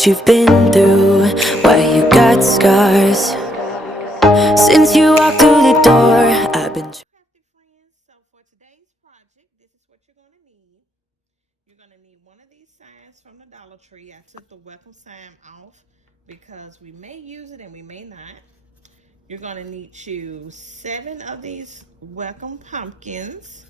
what you've been through, why you got scars. Since you walked through the door, I've been Crafty friends, so for today's project, this is what you're going to need. You're going to need one of these signs from the Dollar Tree. I took the welcome sign off because we may use it and we may not. You're going to need you 7 of these welcome pumpkins.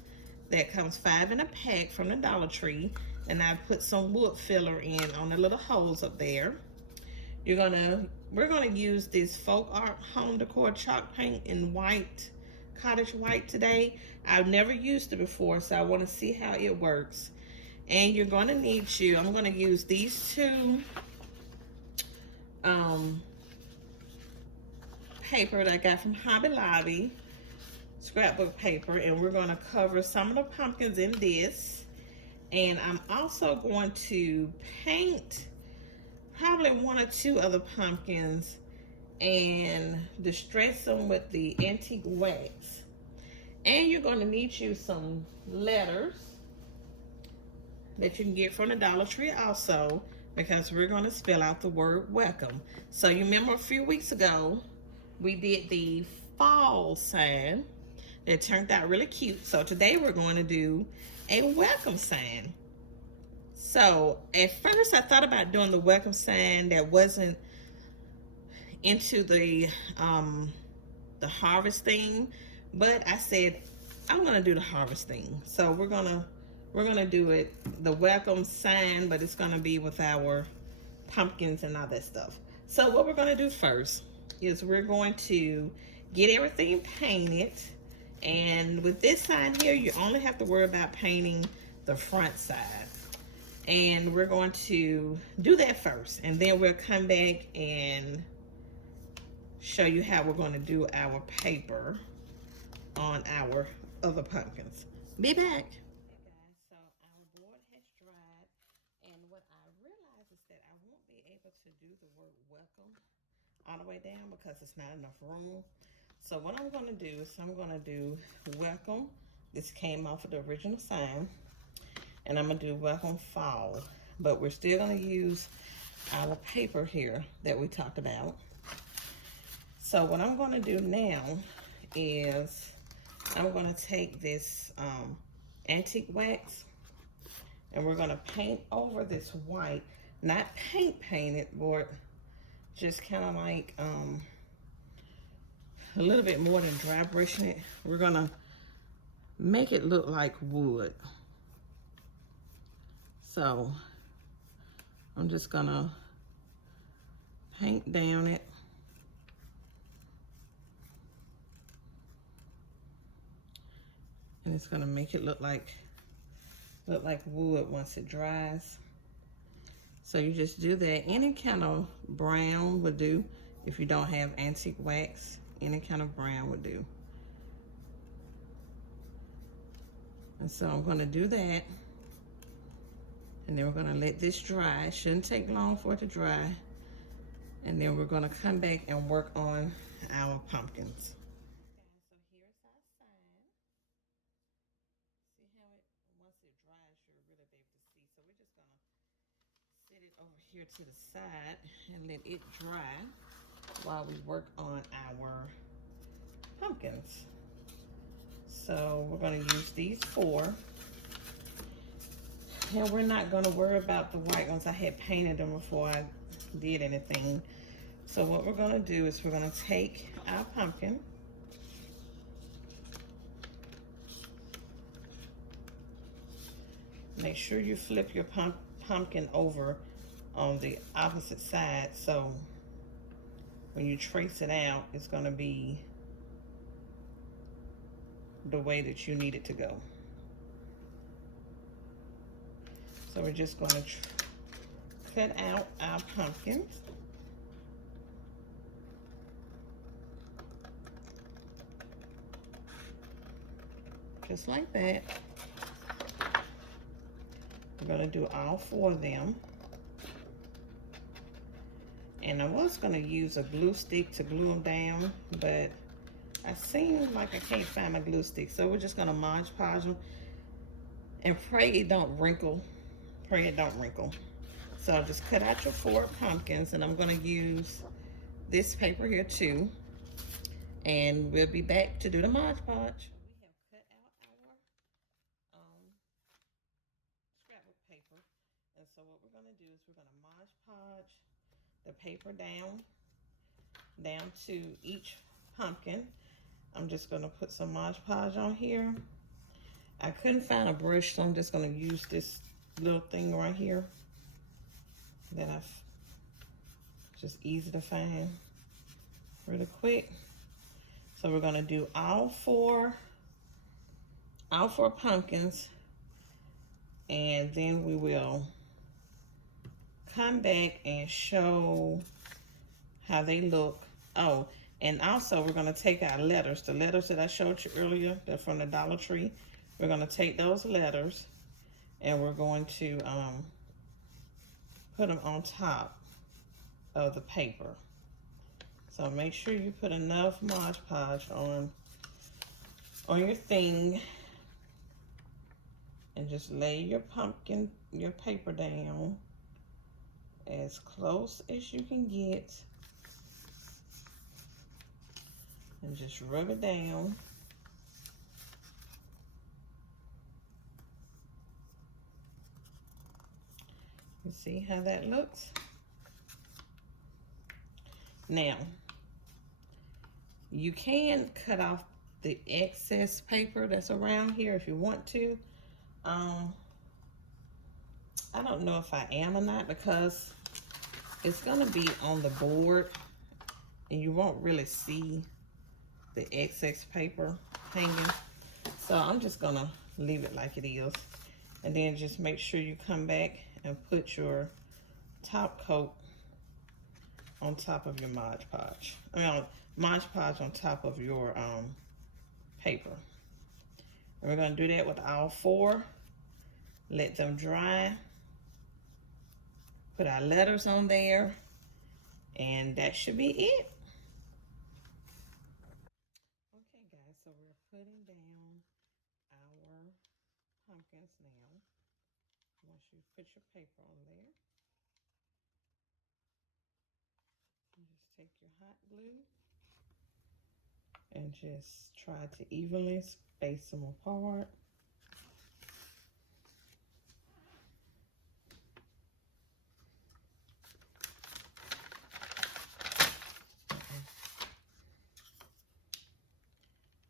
That comes 5 in a pack from the Dollar Tree. And I put some wood filler in on the little holes up there. We're gonna use this Faux Art Home Decor chalk paint in white, cottage white today. I've never used it before, so I want to see how it works. And you're gonna need I'm gonna use these 2 paper that I got from Hobby Lobby, scrapbook paper, and we're gonna cover some of the pumpkins in this. And I'm also going to paint probably 1 or 2 other pumpkins and distress them with the antique wax. And you're going to need you some letters that you can get from the Dollar Tree also, because we're going to spell out the word welcome. So you remember a few weeks ago we did the fall sign that turned out really cute. So today we're going to do a welcome sign. So at first I thought about doing the welcome sign that wasn't into the harvest theme, but I said I'm gonna do the harvest theme. So we're gonna do it the welcome sign, but it's gonna be with our pumpkins and all that stuff. So what we're gonna do first is we're going to get everything painted. And with this sign here, you only have to worry about painting the front side. And we're going to do that first, and then we'll come back and show you how we're going to do our paper on our other pumpkins. Be back. Okay guys, so our board has dried, and what I realized is that I won't be able to do the word welcome all the way down because it's not enough room. So what I'm going to do is I'm going to do welcome. This came off of the original sign. And I'm gonna do welcome fall, but we're still gonna use our paper here that we talked about. So what I'm gonna do now is I'm gonna take this antique wax, and we're gonna paint over this white, not paint it, but just kind of like a little bit more than dry brushing it. We're gonna make it look like wood. So I'm just gonna paint down it. And it's gonna make it look like wood once it dries. So you just do that. Any kind of brown would do. If you don't have antique wax, any kind of brown would do. And so I'm gonna do that. And then we're gonna let this dry. It shouldn't take long for it to dry. And then we're gonna come back and work on our pumpkins. Okay, so here's our sign. See how once it dries, you'll really be able to see. So we're just gonna set it over here to the side and let it dry while we work on our pumpkins. So we're gonna use these 4. And we're not going to worry about the white ones. I had painted them before I did anything. So what we're going to do is we're going to take our pumpkin. Make sure you flip your pumpkin over on the opposite side, so when you trace it out, it's going to be the way that you need it to go. So we're just going to cut out our pumpkins. Just like that. We're going to do all 4 of them. And I was going to use a glue stick to glue them down, but I seem like I can't find my glue stick. So we're just going to Mod Podge them and pray it don't wrinkle. Pray it don't wrinkle. So just cut out your 4 pumpkins, and I'm gonna use this paper here too. And we'll be back to do the Mod Podge. We have cut out our scrapbook paper. And so what we're gonna do is we're gonna Mod Podge the paper down to each pumpkin. I'm just gonna put some Mod Podge on here. I couldn't find a brush, so I'm just gonna use this little thing right here that I've just easy to find really quick. So we're gonna do all four pumpkins, and then we will come back and show how they look. Oh, and also we're gonna take our letters, the letters that I showed you earlier, they're from the Dollar Tree. We're gonna take those letters and we're going to put them on top of the paper. So make sure you put enough Mod Podge on your thing, and just lay your paper down as close as you can get, and just rub it down. You see how that looks? Now, you can cut off the excess paper that's around here if you want to. I don't know if I am or not, because it's gonna be on the board and you won't really see the excess paper hanging. So I'm just gonna leave it like it is. And then just make sure you come back and put your top coat on top of your Mod Podge. Mod Podge on top of your paper. And we're gonna do that with all 4. Let them dry. Put our letters on there, and that should be it. Okay, guys, so we're putting down our pumpkins now. Once you put your paper on there, you just take your hot glue and just try to evenly space them apart.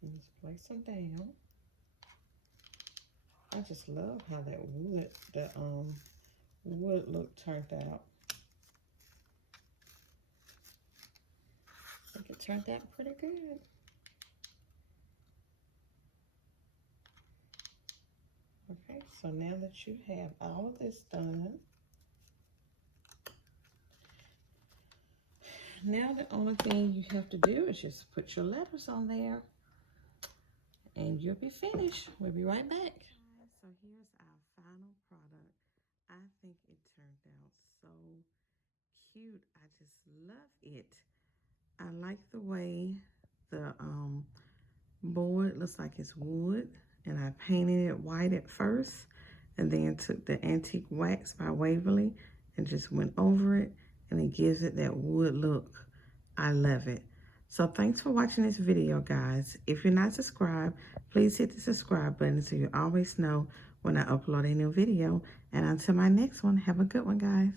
And just place them down. I just love how that wood look turned out. I think it turned out pretty good. Okay, so now that you have all of this done, now the only thing you have to do is just put your letters on there and you'll be finished. We'll be right back. So here's our final product. I think it turned out so cute. I just love it. I like the way the board looks like it's wood, and I painted it white at first and then took the antique wax by Waverly and just went over it, and it gives it that wood look. I love it. So thanks for watching this video, guys. If you're not subscribed, please hit the subscribe button so you always know when I upload a new video. And until my next one, have a good one, guys.